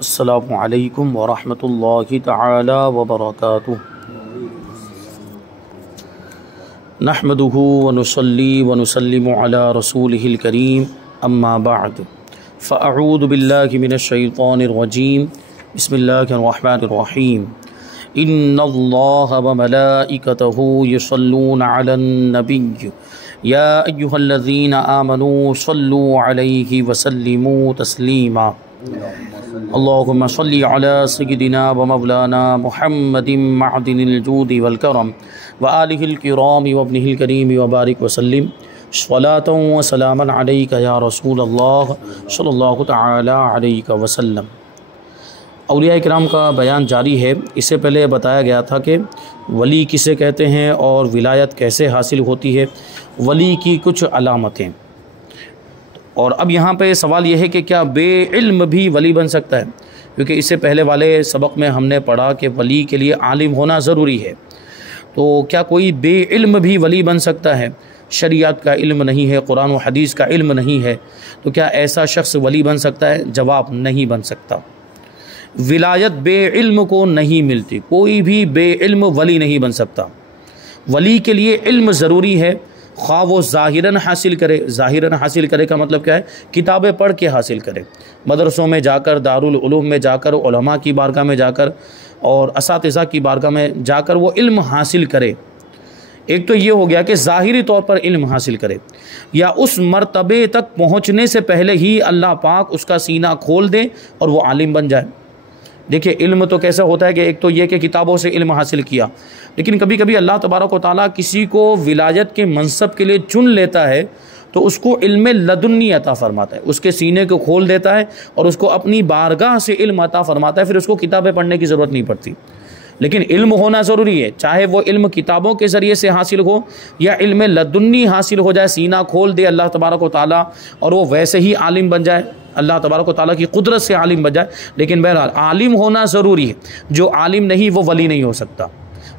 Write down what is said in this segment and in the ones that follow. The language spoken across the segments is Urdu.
السلام علیکم ورحمۃ اللہ تعالی وبرکاتہ۔ نحمده ونصلی ونسلم علی رسولہ الکریم، اما بعد فاعوذ باللہ من الشیطان الرجیم، بسم اللہ الرحمن الرحیم۔ ان اللہ وملائکتہ یصلون علی النبی یا ایہا الذین آمنوا صلوا علیہ وسلموا تسلیما۔ اللہم صلی علی سیدنا و مولانا محمد معدن الجود والکرم وآلہ الکرام وابنہ الکریم وبارک وسلم صلاۃ و سلاما علیک یا رسول اللہ صلی اللہ تعالی علیہ وسلم۔ اولیاء کرام کا بیان جاری ہے۔ اس سے پہلے بتایا گیا تھا کہ ولی کسے کہتے ہیں اور ولایت کیسے حاصل ہوتی ہے، ولی کی کچھ علامتیں، اور اب یہاں پہ سوال یہ ہے کہ کیا بے علم بھی ولی بن سکتا ہے؟ کیونکہ اس سے پہلے والے سبق میں ہم نے پڑھا کہ ولی کے لیے عالم ہونا ضروری ہے، تو کیا کوئی بے علم بھی ولی بن سکتا ہے؟ شریعت کا علم نہیں ہے، قرآن و حدیث کا علم نہیں ہے، تو کیا ایسا شخص ولی بن سکتا ہے؟ جواب نہیں بن سکتا۔ ولایت بے علم کو نہیں ملتی، کوئی بھی بے علم ولی نہیں بن سکتا۔ ولی کے لیے علم ضروری ہے، خواہ وہ ظاہراً حاصل کرے۔ ظاہراً حاصل کرے کا مطلب کیا ہے؟ کتابیں پڑھ کے حاصل کرے، مدرسوں میں جا کر، دارالعلوم میں جا کر، علماء کی بارگاہ میں جا کر اور اساتذہ کی بارگاہ میں جا کر وہ علم حاصل کرے۔ ایک تو یہ ہو گیا کہ ظاہری طور پر علم حاصل کرے، یا اس مرتبے تک پہنچنے سے پہلے ہی اللہ پاک اس کا سینہ کھول دے اور وہ عالم بن جائے۔ دیکھیں علم تو کیسا ہوتا ہے کہ ایک تو یہ کہ کتابوں سے علم حاصل کیا، لیکن کبھی کبھی اللہ تبارک و تعالیٰ کسی کو ولایت کے منصب کے لیے چن لیتا ہے تو اس کو علم لدنی عطا فرماتا ہے، اس کے سینے کو کھول دیتا ہے اور اس کو اپنی بارگاہ سے علم عطا فرماتا ہے، پھر اس کو کتابیں پڑھنے کی ضرورت نہیں پڑتی۔ لیکن علم ہونا ضروری ہے، چاہے وہ علم کتابوں کے ذریعے سے حاصل ہو یا علم لدنی حاصل ہو جائے، سینہ کھول دے اللہ تبارک و تعالیٰ اور وہ ویسے ہی عالم بن جائے، اللہ تبارک و تعالیٰ کی قدرت سے عالم بن جائے، لیکن بہرحال عالم ہونا ضروری ہے۔ جو عالم نہیں وہ ولی نہیں ہو سکتا۔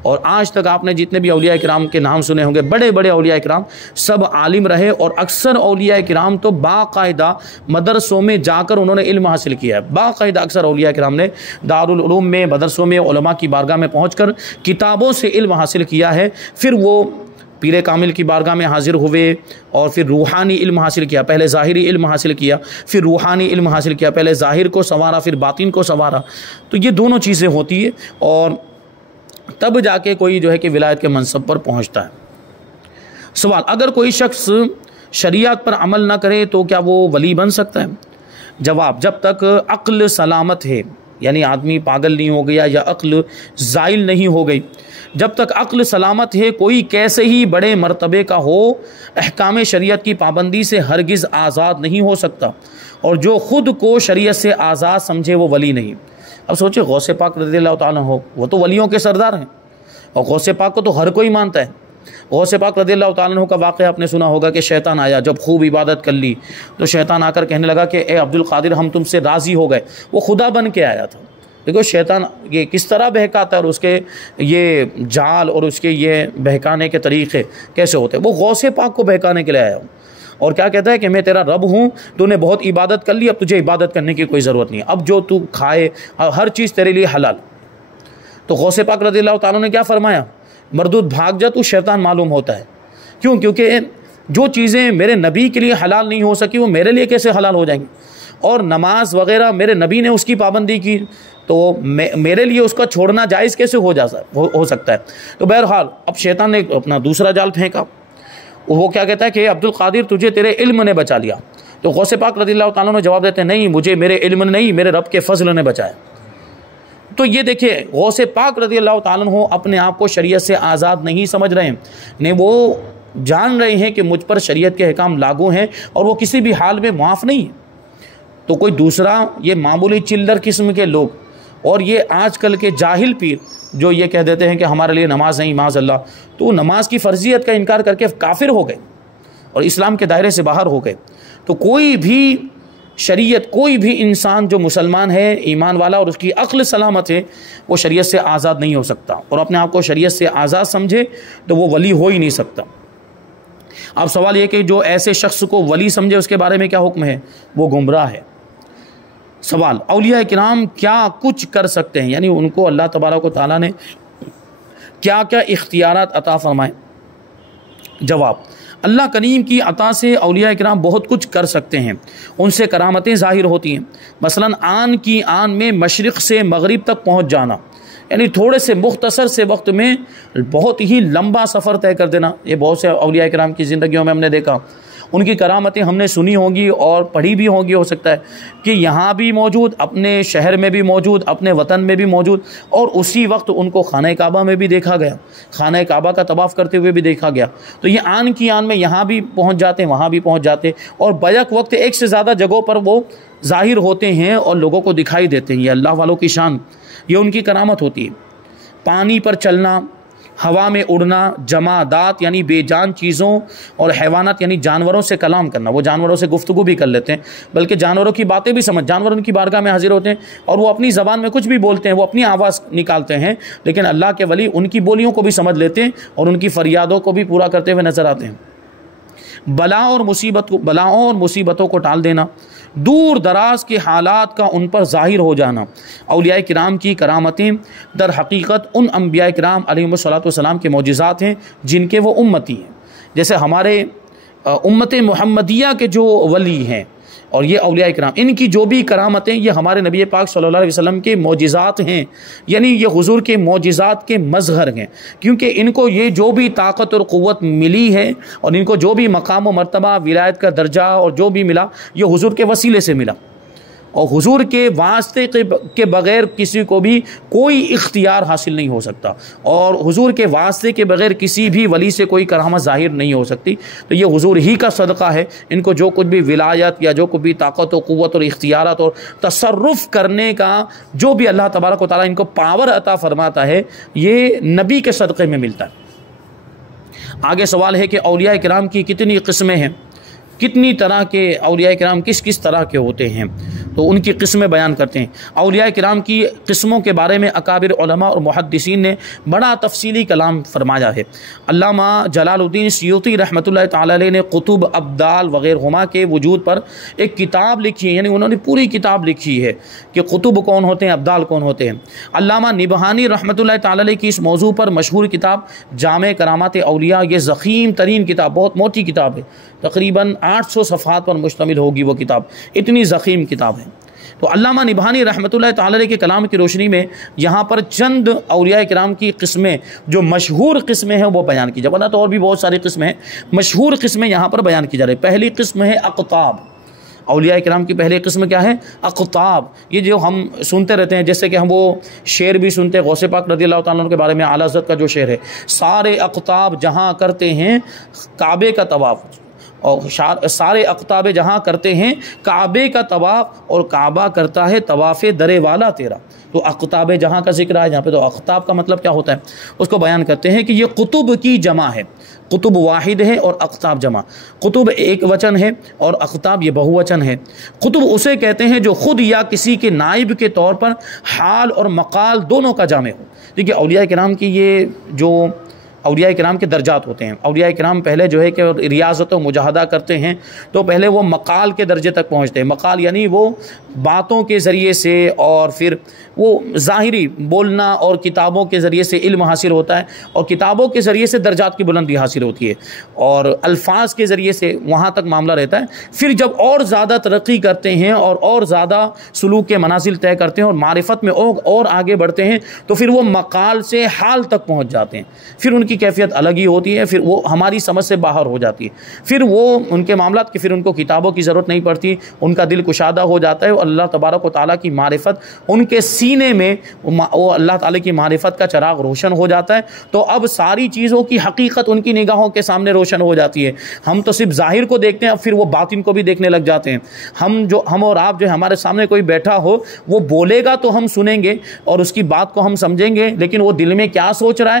اور آج تک آپ نے جتنے بھی اولیاء کرام کے نام سنے ہوں گے، بڑے بڑے اولیاء کرام سب عالم رہے، اور اکثر اولیاء کرام تو باقاعدہ مدرسوں میں جا کر انہوں نے علم حاصل کیا ہے۔ باقاعدہ اکثر اولیاء کرام نے دارالعلوم میں، مدرسوں میں، علماء کی بارگاہ میں پہنچ کر کتابوں سے علم حاصل کیا ہے، پھر وہ پیر کامل کی بارگاہ میں حاضر ہوئے اور پھر روحانی علم حاصل کیا۔ پہلے ظاہری علم حاصل کیا، پھر روحانی علم حاصل کیا، پہلے ظاہر کو سنوارا پھر باطن کو سنوارا۔ تو یہ دونوں چیزیں ہوتی ہیں اور تب جا کے کوئی جو ہے کہ ولایت کے منصب پر پہنچتا ہے۔ سوال، اگر کوئی شخص شریعت پر عمل نہ کرے تو کیا وہ ولی بن سکتا ہے؟ جواب، جب تک عقل سلامت ہے، یعنی آدمی پاگل نہیں ہو گیا یا عقل زائل نہیں ہو گئی، جب تک عقل سلامت ہے، کوئی کیسے ہی بڑے مرتبے کا ہو، احکام شریعت کی پابندی سے ہرگز آزاد نہیں ہو سکتا، اور جو خود کو شریعت سے آزاد سمجھے وہ ولی نہیں۔ اب سوچے غوث پاک رضی اللہ تعالیٰ عنہ، وہ تو ولیوں کے سردار ہیں، اور غوث پاک کو تو ہر کوئی مانتا ہے۔ غوث پاک رضی اللہ تعالیٰ عنہ کا واقعہ آپ نے سنا ہوگا کہ شیطان آیا، جب خوب عبادت کر لی تو شیطان آ کر کہنے لگا کہ اے عبد القادر، ہم تم سے راضی ہو گئے۔ وہ خدا بن کے آیا تھا۔ دیکھو شیطان یہ کس طرح بہکاتا ہے، اور اس کے یہ جال اور اس کے یہ بہکانے کے طریقے کیسے ہوتے ہیں۔ وہ غوث پاک کو بہکانے کے لیے آیا ہوں، اور کیا کہتا ہے کہ میں تیرا رب ہوں، تو نے بہت عبادت کر لی، اب تجھے عبادت کرنے کی کوئی ضرورت نہیں، اب جو تو کھائے ہر چیز تیرے لیے حلال۔ تو غوث پاک رضی اللہ تعالیٰ نے کیا فرمایا؟ مردود بھاگ جا، تو شیطان معلوم ہوتا ہے۔ کیوں؟ کیونکہ جو چیزیں میرے نبی کے لیے حلال نہیں ہو سکی وہ میرے لیے کیسے حلال ہو جائیں گی، اور نماز وغیرہ میرے نبی نے اس کی پابندی کی تو میرے لیے اس کا چھوڑنا جائز کیسے ہو سکتا ہے۔ تو بہرحال اب شیطان نے اپنا دوسرا جال پھینکا۔ وہ کیا کہتا ہے کہ عبد القادر، تجھے تیرے علم نے بچا لیا۔ تو غوث پاک رضی اللہ تعالیٰ نے جواب دیتے ہیں، نہیں، مجھے میرے علم نے نہیں، میرے رب کے فضل نے بچایا۔ تو یہ دیکھیں غوث پاک رضی اللہ تعالیٰ عنہ اپنے آپ کو شریعت سے آزاد نہیں سمجھ رہے ہیں، نہیں، وہ جان رہے ہیں کہ مجھ پر شریعت کے احکام لاگو ہیں اور وہ کسی بھی حال میں معاف نہیں ہے۔ تو کوئی دوسرا یہ معمولی چلر قسم کے لوگ اور یہ آج کل کے جاہل پیر جو یہ کہہ دیتے ہیں کہ ہمارے لیے نماز نہیں، معاذ اللہ، تو نماز کی فرضیت کا انکار کر کے کافر ہو گئے اور اسلام کے دائرے سے باہر ہو گئے۔ تو کوئی بھی شریعت، کوئی بھی انسان جو مسلمان ہے، ایمان والا اور اس کی عقل سلامت ہے، وہ شریعت سے آزاد نہیں ہو سکتا، اور اپنے آپ کو شریعت سے آزاد سمجھے تو وہ ولی ہو ہی نہیں سکتا۔ اب سوال یہ کہ جو ایسے شخص کو ولی سمجھے اس کے بارے میں کیا حکم ہے؟ وہ گمراہ ہے۔ سوال، اولیاء کرام کیا کچھ کر سکتے ہیں، یعنی ان کو اللہ تبارک و تعالیٰ نے کیا کیا اختیارات عطا فرمائے؟ جواب، اللہ کریم کی عطا سے اولیاء کرام بہت کچھ کر سکتے ہیں، ان سے کرامتیں ظاہر ہوتی ہیں۔ مثلا آن کی آن میں مشرق سے مغرب تک پہنچ جانا، یعنی تھوڑے سے مختصر سے وقت میں بہت ہی لمبا سفر طے کر دینا، یہ بہت سے اولیاء کرام کی زندگیوں میں ہم نے دیکھا۔ ان کی کرامتیں ہم نے سنی ہوں گی اور پڑھی بھی ہوں گی، ہو سکتا ہے کہ یہاں بھی موجود، اپنے شہر میں بھی موجود، اپنے وطن میں بھی موجود، اور اسی وقت ان کو خانہ کعبہ میں بھی دیکھا گیا، خانہ کعبہ کا طواف کرتے ہوئے بھی دیکھا گیا۔ تو یہ آن کی آن میں یہاں بھی پہنچ جاتے، وہاں بھی پہنچ جاتے، اور بیک وقت ایک سے زیادہ جگہوں پر وہ ظاہر ہوتے ہیں اور لوگوں کو دکھائی دیتے ہیں۔ یہ اللہ والوں کی شان، یہ ان کی کرامت ہوتی ہے۔ پانی پر چلنا، ہوا میں اڑنا، جمادات یعنی بے جان چیزوں اور حیوانات یعنی جانوروں سے کلام کرنا، وہ جانوروں سے گفتگو بھی کر لیتے ہیں، بلکہ جانوروں کی باتیں بھی جانور ان کی بارگاہ میں حاضر ہوتے ہیں اور وہ اپنی زبان میں کچھ بھی بولتے ہیں، وہ اپنی آواز نکالتے ہیں، لیکن اللہ کے ولی ان کی بولیوں کو بھی سمجھ لیتے ہیں اور ان کی فریادوں کو بھی پورا کرتے ہوئے نظر آتے ہیں۔ بلاؤں اور مصیبتوں کو ٹال دینا، دور دراز کے حالات کا ان پر ظاہر ہو جانا، اولیاء کرام کی کرامتیں در حقیقت ان انبیاء کرام علیہم الصلاۃ والسلام کے معجزات ہیں جن کے وہ امتی ہیں۔ جیسے ہمارے امت محمدیہ کے جو ولی ہیں اور یہ اولیاء کرام، ان کی جو بھی کرامتیں یہ ہمارے نبی پاک صلی اللہ علیہ وسلم کے معجزات ہیں، یعنی یہ حضور کے معجزات کے مظہر ہیں، کیونکہ ان کو یہ جو بھی طاقت اور قوت ملی ہے اور ان کو جو بھی مقام و مرتبہ، ولایت کا درجہ اور جو بھی ملا، یہ حضور کے وسیلے سے ملا، اور حضور کے واسطے کے بغیر کسی کو بھی کوئی اختیار حاصل نہیں ہو سکتا، اور حضور کے واسطے کے بغیر کسی بھی ولی سے کوئی کرامت ظاہر نہیں ہو سکتی۔ تو یہ حضور ہی کا صدقہ ہے، ان کو جو کچھ بھی ولایت یا جو کچھ بھی طاقت و قوت اور اختیارات اور تصرف کرنے کا جو بھی اللہ تبارک و تعالیٰ ان کو پاور عطا فرماتا ہے، یہ نبی کے صدقے میں ملتا ہے۔ آگے سوال ہے کہ اولیاء کرام کی کتنی قسمیں ہیں، کتنی طرح کے اولیاء کرام کس طرح کے ہوتے ہیں، تو ان کی قسمیں بیان کرتے ہیں۔ اولیاء کرام کی قسموں کے بارے میں اکابر علماء اور محدثین نے بڑا تفصیلی کلام فرمایا ہے۔ علامہ جلال الدین سیوطی رحمۃ اللہ تعالی علیہ نے قطب، ابدال وغیرہ کے وجود پر ایک کتاب لکھی ہے، یعنی انہوں نے پوری کتاب لکھی ہے کہ قطب کون ہوتے ہیں، ابدال کون ہوتے ہیں۔ علامہ نبہانی رحمۃ اللہ تعالی علیہ کی اس موضوع پر مشہور کتاب جامع کرامات اولیاء، یہ ضخیم ترین کتاب، بہت موٹی کتاب ہے، تقریباً 800 صفحات پر مشتمل ہوگی وہ کتاب، اتنی ضخیم کتاب ہے۔ تو علامہ نبہانی رحمۃ اللہ تعالی علیہ کے کلام کی روشنی میں یہاں پر چند اولیاء کرام کی قسمیں، جو مشہور قسمیں ہیں وہ بیان کی جائے، ورنہ تو اور بھی بہت ساری قسمیں ہیں، مشہور قسمیں یہاں پر بیان کی جا رہی۔ پہلی قسم ہے اقطاب۔ اولیاء کرام کی پہلی قسم کیا ہے؟ اقطاب۔ یہ جو ہم سنتے رہتے ہیں، جیسے کہ ہم وہ شعر بھی سنتے ہیں غوث پاک رضی اللہ تعالیٰ عنہ کے بارے میں، اعلیٰ حضرت کا جو شعر ہے، سارے اقطاب جہاں کرتے ہیں کعبے کا طواف، اور سارے اقطاب جہاں کرتے ہیں کعبے کا طواف، اور کعبہ کرتا ہے طواف درے والا تیرا۔ تو اقطاب جہاں کا ذکر ہے یہاں پہ، تو اقطاب کا مطلب کیا ہوتا ہے اس کو بیان کرتے ہیں کہ یہ قطب کی جمع ہے، قطب واحد ہے اور اقطاب جمع۔ قطب ایک وچن ہے اور اقطاب یہ بہو وچن ہے۔ قطب اسے کہتے ہیں جو خود یا کسی کے نائب کے طور پر حال اور مقال دونوں کا جامع ہو۔ دیکھیے اولیاء کرام کی یہ جو اولیاء کرام کے درجات ہوتے ہیں، اولیاء کرام پہلے جو ہے کہ ریاضت و مجاہدہ کرتے ہیں تو پہلے وہ مقال کے درجے تک پہنچتے ہیں۔ مقال یعنی وہ باتوں کے ذریعے سے اور پھر وہ ظاہری بولنا اور کتابوں کے ذریعے سے علم حاصل ہوتا ہے، اور کتابوں کے ذریعے سے درجات کی بلندی حاصل ہوتی ہے، اور الفاظ کے ذریعے سے وہاں تک معاملہ رہتا ہے۔ پھر جب اور زیادہ ترقی کرتے ہیں اور زیادہ سلوک کے منازل طے کرتے ہیں اور معرفت میں اور آگے بڑھتے ہیں، تو پھر وہ مقال سے حال تک پہنچ جاتے ہیں۔ پھر ان کی کیفیت الگ ہی ہوتی ہے، پھر وہ ہماری سمجھ سے باہر ہو جاتی ہے۔ پھر وہ ان کے معاملات کی پھر ان کو کتابوں کی ضرورت نہیں پڑتی، ان کا دل کشادہ ہو جاتا ہے، اور اللہ تبارک و تعالیٰ کی معرفت ان کے سینے میں، وہ اللہ تعالیٰ کی معرفت کا چراغ روشن ہو جاتا ہے۔ تو اب ساری چیزوں کی حقیقت ان کی نگاہوں کے سامنے روشن ہو جاتی ہے۔ ہم تو صرف ظاہر کو دیکھتے ہیں، اب پھر وہ باطن کو بھی دیکھنے لگ جاتے ہیں۔ ہم اور آپ جو ہمارے سامنے کوئی بیٹھا ہو، وہ بولے گا تو ہم سنیں گے اور اس کی بات کو ہم سمجھیں گے، لیکن وہ دل میں کیا سوچ رہا ہے،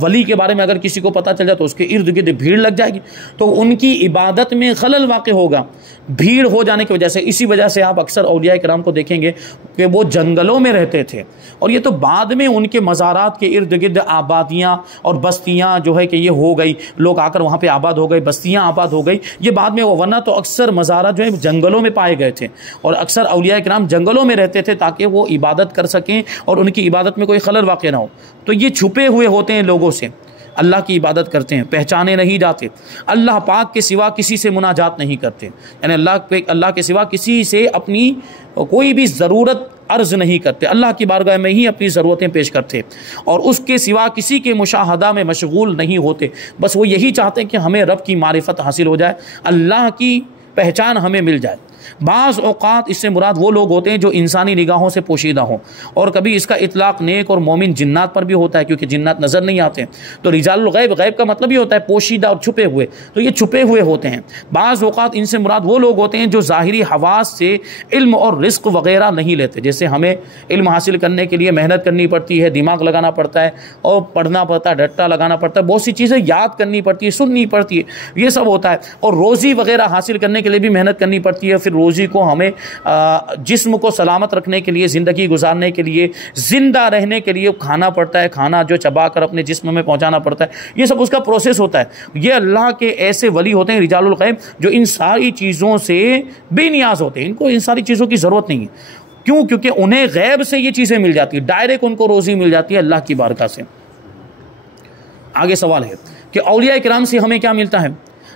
ولی کے بارے میں اگر کسی کو پتہ چل جائے تو اس کے ارد گرد بھیڑ لگ جائے گی، تو ان کی عبادت میں خلل واقع ہوگا بھیڑ ہو جانے کی وجہ سے۔ اسی وجہ سے آپ اکثر اولیاء کرام کو دیکھیں گے کہ وہ جنگلوں میں رہتے تھے، اور یہ تو بعد میں ان کے مزارات کے ارد گرد آبادیاں اور بستیاں جو ہے کہ یہ ہو گئی، لوگ آ کر وہاں پہ آباد ہو گئے، بستیاں آباد ہو گئی، یہ بعد میں، ورنہ تو اکثر مزارات جو ہے جنگلوں میں پائے گئے تھے، اور اکثر اولیاء کرام جنگلوں میں رہتے تھے تاکہ وہ عبادت کر سکیں اور ان کی عبادت میں کوئی خلل واقع نہ ہو۔ تو یہ چھپے ہوئے ہوتے ہیں لوگوں سے، اللہ کی عبادت کرتے ہیں، پہچانے نہیں جاتے، اللہ پاک کے سوا کسی سے مناجات نہیں کرتے، یعنی اللہ کے سوا کسی سے اپنی کوئی بھی ضرورت عرض نہیں کرتے، اللہ کی بارگاہ میں ہی اپنی ضرورتیں پیش کرتے، اور اس کے سوا کسی کے مشاہدہ میں مشغول نہیں ہوتے، بس وہ یہی چاہتے ہیں کہ ہمیں رب کی معرفت حاصل ہو جائے، اللہ کی پہچان ہمیں مل جائے۔ بعض اوقات اس سے مراد وہ لوگ ہوتے ہیں جو انسانی نگاہوں سے پوشیدہ ہوں، اور کبھی اس کا اطلاق نیک اور مومن جنات پر بھی ہوتا ہے، کیونکہ جنات نظر نہیں آتے ہیں، تو رجال الغیب، غیب کا مطلب یہ ہوتا ہے پوشیدہ اور چھپے ہوئے، تو یہ چھپے ہوئے ہوتے ہیں۔ بعض اوقات ان سے مراد وہ لوگ ہوتے ہیں جو ظاہری حواس سے علم اور رزق وغیرہ نہیں لیتے، جیسے ہمیں علم حاصل کرنے کے لیے محنت کرنی پڑتی ہے، دماغ لگانا پڑتا ہے اور پڑھنا پڑتا ہے، ڈٹا لگانا پڑتا ہے، بہت سی چیزیں یاد کرنی پڑتی ہے، سننی پڑتی ہے، یہ سب ہوتا ہے، اور روزی وغیرہ حاصل کرنے کے لیے بھی محنت کرنی پڑتی ہے، پھر روزی کو ہمیں جسم کو سلامت رکھنے کے لیے، زندگی گزارنے کے لیے، زندہ رہنے کے لیے کھانا پڑتا ہے، کھانا جو چبا کر اپنے جسم میں پہنچانا پڑتا ہے، یہ سب اس کا پروسیس ہوتا ہے۔ یہ اللہ کے ایسے ولی ہوتے ہیں رجال الغیب جو ان ساری چیزوں سے بے نیاز ہوتے ہیں، ان کو ان ساری چیزوں کی ضرورت نہیں ہے۔ کیوں؟ کیونکہ انہیں غیب سے یہ چیزیں مل جاتی ہیں، ڈائریکٹ ان کو روزی مل جاتی ہے اللہ کی بارگاہ سے۔ آگے سوال ہے کہ اولیاء کرام سے ہمیں کیا ملتا ہے؟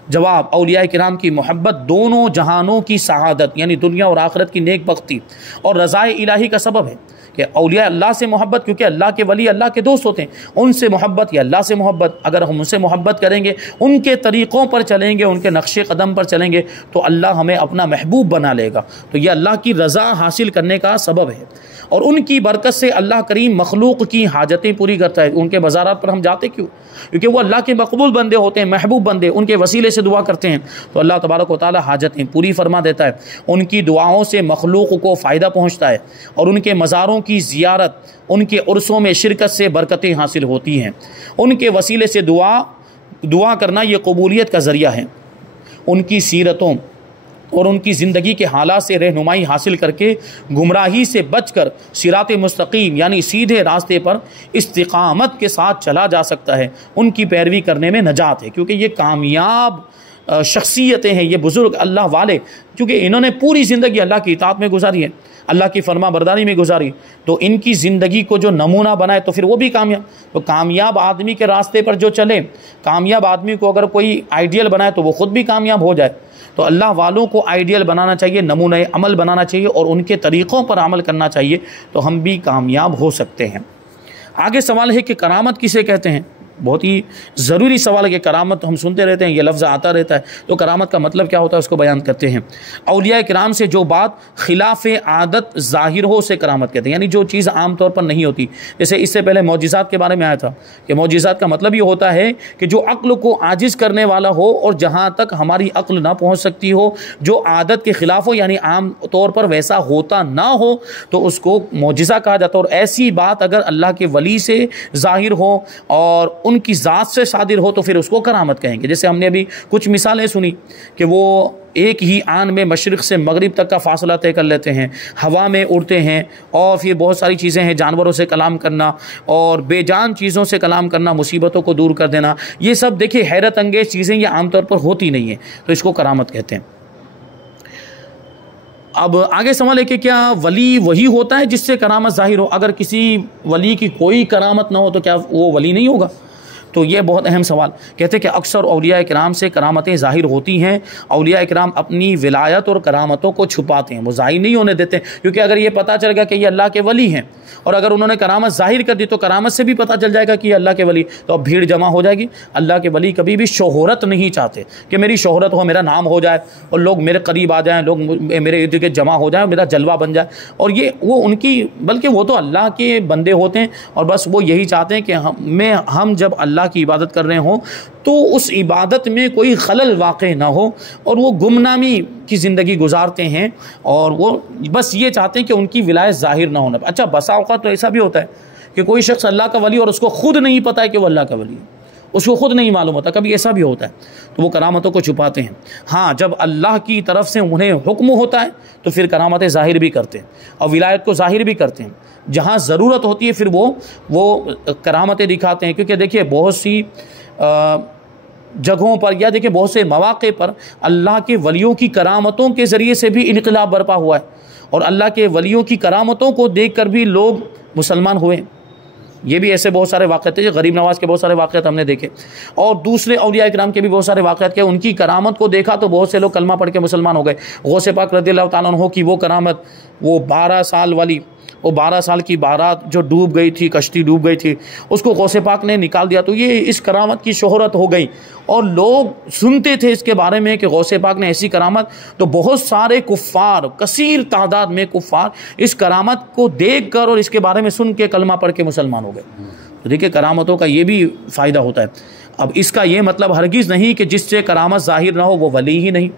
جواب، اولیاء کرام کی محبت دونوں جہانوں کی سعادت یعنی دنیا اور آخرت کی نیک بختی اور رضائے الہی کا سبب ہے۔ کہ اولیاء اللہ سے محبت، کیونکہ اللہ کے ولی اللہ کے دوست ہوتے ہیں، ان سے محبت یا اللہ سے محبت، اگر ہم ان سے محبت کریں گے، ان کے طریقوں پر چلیں گے، ان کے نقش قدم پر چلیں گے، تو اللہ ہمیں اپنا محبوب بنا لے گا، تو یہ اللہ کی رضا حاصل کرنے کا سبب ہے، اور ان کی برکت سے اللہ کریم مخلوق کی حاجتیں پوری کرتا ہے۔ ان کے مزارات پر ہم جاتے کیوں؟ کیونکہ وہ اللہ کے مقبول بندے ہوتے ہیں، محبوب بندے، ان کے وسیلے سے دعا کرتے ہیں، تو اللہ تبارک و تعالی حاجتیں پوری فرما دیتا ہے۔ ان کی دعاؤں سے مخلوق کو فائدہ پہنچتا ہے، اور ان کے مزاروں کی زیارت، ان کے عرسوں میں شرکت سے برکتیں حاصل ہوتی ہیں۔ ان کے وسیلے سے دعا کرنا یہ قبولیت کا ذریعہ ہے۔ ان کی سیرتوں اور ان کی زندگی کے حالات سے رہنمائی حاصل کر کے گمراہی سے بچ کر صراط مستقیم یعنی سیدھے راستے پر استقامت کے ساتھ چلا جا سکتا ہے۔ ان کی پیروی کرنے میں نجات ہے، کیونکہ یہ کامیاب شخصیتیں ہیں، یہ بزرگ اللہ والے، کیونکہ انہوں نے پوری زندگی اللہ کی اطاعت میں گزاری ہے، اللہ کی فرما برداری میں گزاری، تو ان کی زندگی کو جو نمونہ بنائے تو پھر وہ بھی کامیاب۔ تو کامیاب آدمی کے راستے پر جو چلے، کامیاب آدمی کو اگر کوئی آئیڈیل بنائے تو وہ خود بھی کامیاب ہو جائے۔ تو اللہ والوں کو آئیڈیل بنانا چاہیے، نمونہ عمل بنانا چاہیے، اور ان کے طریقوں پر عمل کرنا چاہیے، تو ہم بھی کامیاب ہو سکتے ہیں۔ آگے سوال ہے کہ کرامت کسے کہتے ہیں؟ بہت ہی ضروری سوال ہے کہ کرامت ہم سنتے رہتے ہیں، یہ لفظ آتا رہتا ہے، تو کرامت کا مطلب کیا ہوتا ہے اس کو بیان کرتے ہیں۔ اولیاء کرام سے جو بات خلاف عادت ظاہر ہو اسے کرامت کہتے ہیں، یعنی جو چیز عام طور پر نہیں ہوتی، جیسے اس سے پہلے معجزات کے بارے میں آیا تھا کہ معجزات کا مطلب یہ ہوتا ہے کہ جو عقل کو عاجز کرنے والا ہو اور جہاں تک ہماری عقل نہ پہنچ سکتی ہو، جو عادت کے خلاف ہو، یعنی عام طور پر ویسا ہوتا نہ ہو، تو اس کو معجزہ کہا جاتا ہے۔ اور ایسی بات اگر اللہ کے ولی سے ظاہر ہو اور ان کی ذات سے صادر ہو تو پھر اس کو کرامت کہیں گے۔ جیسے ہم نے ابھی کچھ مثالیں سنی کہ وہ ایک ہی آن میں مشرق سے مغرب تک کا فاصلہ طے کر لیتے ہیں، ہوا میں اڑتے ہیں، اور پھر بہت ساری چیزیں ہیں، جانوروں سے کلام کرنا اور بے جان چیزوں سے کلام کرنا، مصیبتوں کو دور کر دینا، یہ سب دیکھیں حیرت انگیز چیزیں، یہ عام طور پر ہوتی نہیں ہیں، تو اس کو کرامت کہتے ہیں۔ اب آگے سوال ہے کہ کیا ولی وہی ہوتا ہے جس سے کرامت ظاہر ہو؟ اگر کسی ولی کی کوئی کرامت نہ ہو تو کیا وہ ولی نہیں ہوگا؟ تو یہ بہت اہم سوال۔ کہتے ہیں کہ اکثر اولیاء کرام سے کرامتیں ظاہر ہوتی ہیں، اولیاء کرام اپنی ولایت اور کرامتوں کو چھپاتے ہیں، وہ ظاہر نہیں ہونے دیتے، کیونکہ اگر یہ پتہ چل گیا کہ یہ اللہ کے ولی ہیں، اور اگر انہوں نے کرامت ظاہر کر دی تو کرامت سے بھی پتہ چل جائے گا کہ یہ اللہ کے ولی، تو اب بھیڑ جمع ہو جائے گی۔ اللہ کے ولی کبھی بھی شہرت نہیں چاہتے کہ میری شہرت ہو، میرا نام ہو جائے اور لوگ میرے قریب آ جائیں، لوگ میرے ارد گرد جمع ہو جائیں، میرا جلوہ بن جائے، اور یہ وہ ان کی، بلکہ وہ تو اللہ کے بندے ہوتے ہیں، اور بس وہ یہی چاہتے ہیں کہ ہم جب اللہ کی عبادت کر رہے ہوں تو اس عبادت میں کوئی خلل واقع نہ ہو، اور وہ گمنامی کی زندگی گزارتے ہیں، اور وہ بس یہ چاہتے ہیں کہ ان کی ولایت ظاہر نہ ہونا۔ اچھا، بسا اوقات تو ایسا بھی ہوتا ہے کہ کوئی شخص اللہ کا ولی اور اس کو خود نہیں پتہ ہے کہ وہ اللہ کا ولی ہے، اس کو خود نہیں معلوم ہوتا، کبھی ایسا بھی ہوتا ہے، تو وہ کرامتوں کو چھپاتے ہیں۔ ہاں جب اللہ کی طرف سے انہیں حکم ہوتا ہے تو پھر کرامتیں ظاہر بھی کرتے ہیں اور ولایت کو ظاہر بھی کرتے ہیں، جہاں ضرورت ہوتی ہے پھر وہ کرامتیں دکھاتے ہیں، کیونکہ دیکھیے بہت سی جگہوں پر یا دیکھیں بہت سے مواقع پر اللہ کے ولیوں کی کرامتوں کے ذریعے سے بھی انقلاب برپا ہوا ہے، اور اللہ کے ولیوں کی کرامتوں کو دیکھ کر بھی لوگ مسلمان ہوئے۔ یہ بھی ایسے بہت سارے واقعات تھے، غریب نواز کے بہت سارے واقعات ہم نے دیکھے، اور دوسرے اولیاء کرام کے بھی بہت سارے واقعات کے، ان کی کرامت کو دیکھا تو بہت سے لوگ کلمہ پڑھ کے مسلمان ہو گئے۔ غوث پاک رضی اللہ تعالیٰ عنہ کی وہ کرامت، وہ 12 سال والی، وہ 12 سال کی بارات جو ڈوب گئی تھی، کشتی ڈوب گئی تھی، اس کو غوث پاک نے نکال دیا، تو یہ اس کرامت کی شہرت ہو گئی، اور لوگ سنتے تھے اس کے بارے میں کہ غوث پاک نے ایسی کرامت، تو بہت سارے کفار، کثیر تعداد میں کفار اس کرامت کو دیکھ کر اور اس کے بارے میں سن کے کلمہ پڑھ کے مسلمان ہو گئے۔ تو دیکھیں کرامتوں کا یہ بھی فائدہ ہوتا ہے۔ اب اس کا یہ مطلب ہرگز نہیں کہ جس سے کرامت ظاہر نہ ہو وہ ولی ہی نہیں،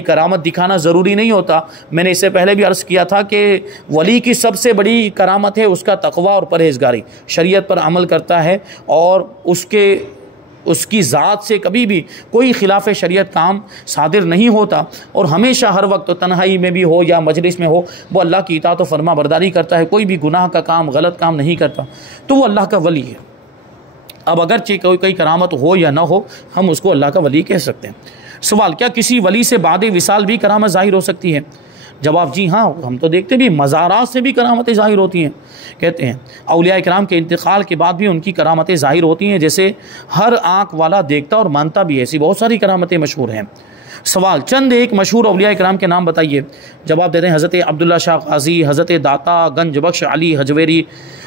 کرامت دکھانا ضروری نہیں ہوتا۔ میں نے اس سے پہلے بھی عرض کیا تھا کہ ولی کی سب سے بڑی کرامت ہے اس کا تقوی اور پرہیزگاری، شریعت پر عمل کرتا ہے اور اس کی ذات سے کبھی بھی کوئی خلاف شریعت کام صادر نہیں ہوتا، اور ہمیشہ ہر وقت تنہائی میں بھی ہو یا مجلس میں ہو وہ اللہ کی اطاعت و فرما برداری کرتا ہے، کوئی بھی گناہ کا کام، غلط کام نہیں کرتا، تو وہ اللہ کا ولی ہے۔ اب اگرچہ کوئی کرامت ہو یا نہ ہو، ہم اس کو اللہ کا ولی کہہ سکتے ہیں۔ سوال، کیا کسی ولی سے بعد وصال بھی کرامت ظاہر ہو سکتی ہے؟ جواب، جی ہاں، ہم تو دیکھتے بھی مزارات سے بھی کرامتیں ظاہر ہوتی ہیں۔ کہتے ہیں اولیاء کرام کے انتقال کے بعد بھی ان کی کرامتیں ظاہر ہوتی ہیں، جیسے ہر آنکھ والا دیکھتا اور مانتا بھی ہے، ایسی بہت ساری کرامتیں مشہور ہیں۔ سوال، چند ایک مشہور اولیاء کرام کے نام بتائیے۔ جواب دیتے ہیں حضرت عبداللہ شاہ غازی، حضرت داتا گنج بخش علی حجویری،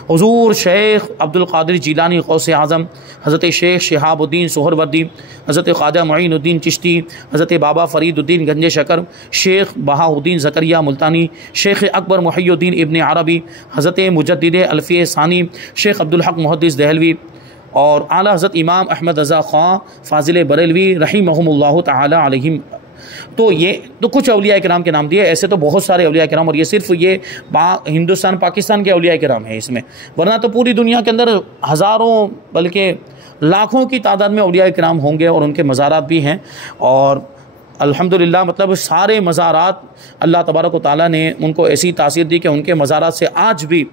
حضور شیخ عبد القادر جیلانی غوث اعظم، حضرت شیخ شہاب الدین سہروردی، حضرت خواجہ معین الدین چشتی، حضرت بابا فرید الدین گنج شکر، شیخ بہاؤدین زکریا ملتانی، شیخ اکبر محی الدین ابن عربی، حضرت مجدد الفیہ ثانی، شیخ عبدالحق محدث دہلوی، اور اعلیٰ حضرت امام احمد رضا خواں فاضل بریلوی رحمہم اللہ تعالی علیہم۔ تو یہ تو کچھ اولیاء کرام کے نام دیے، ایسے تو بہت سارے اولیاء کرام، اور یہ صرف یہ ہندوستان پاکستان کے اولیاء کرام ہیں اس میں، ورنہ تو پوری دنیا کے اندر ہزاروں بلکہ لاکھوں کی تعداد میں اولیاء کرام ہوں گے، اور ان کے مزارات بھی ہیں، اور الحمدللہ مطلب سارے مزارات اللہ تبارک و تعالیٰ نے ان کو ایسی تاثیر دی کہ ان کے مزارات سے آج بھی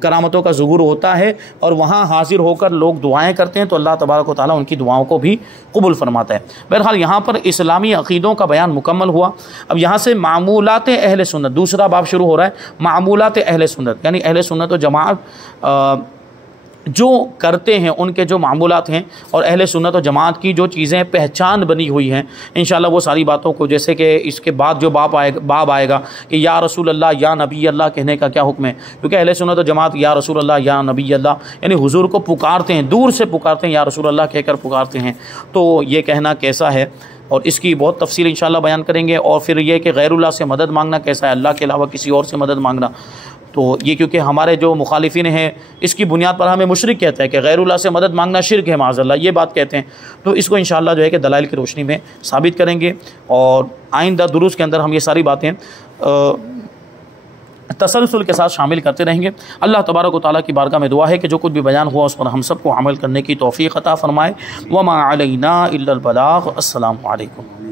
کرامتوں کا ظہور ہوتا ہے، اور وہاں حاضر ہو کر لوگ دعائیں کرتے ہیں تو اللہ تبارک و تعالیٰ ان کی دعاؤں کو بھی قبول فرماتا ہے۔ بہرحال یہاں پر اسلامی عقیدوں کا بیان مکمل ہوا۔ اب یہاں سے معمولات اہل سنت، دوسرا باب شروع ہو رہا ہے، معمولات اہل سنت، یعنی اہل سنت و جماعت جو کرتے ہیں ان کے جو معمولات ہیں، اور اہل سنت و جماعت کی جو چیزیں پہچان بنی ہوئی ہیں، انشاءاللہ وہ ساری باتوں کو، جیسے کہ اس کے بعد جو باب آئے گا کہ یا رسول اللہ یا نبی اللہ کہنے کا کیا حکم ہے، کیونکہ اہل سنت و جماعت یا رسول اللہ یا نبی اللہ یعنی حضور کو پکارتے ہیں، دور سے پکارتے ہیں، یا رسول اللہ کہہ کر پکارتے ہیں، تو یہ کہنا کیسا ہے، اور اس کی بہت تفصیل انشاءاللہ بیان کریں گے۔ اور پھر یہ کہ غیر اللہ سے مدد مانگنا کیسا ہے، اللہ کے علاوہ کسی اور سے مدد مانگنا، تو یہ کیونکہ ہمارے جو مخالفین ہیں اس کی بنیاد پر ہمیں مشرک کہتا ہے کہ غیر اللہ سے مدد مانگنا شرک ہے معاذ اللہ، یہ بات کہتے ہیں، تو اس کو انشاءاللہ جو ہے کہ دلائل کی روشنی میں ثابت کریں گے، اور آئندہ دروس کے اندر ہم یہ ساری باتیں تسلسل کے ساتھ شامل کرتے رہیں گے۔ اللہ تبارک و تعالیٰ کی بارگاہ میں دعا ہے کہ جو کچھ بھی بیان ہوا اس پر ہم سب کو عمل کرنے کی توفیق عطا فرمائے۔ وما علینا الا البلاغ۔ السلام علیکم۔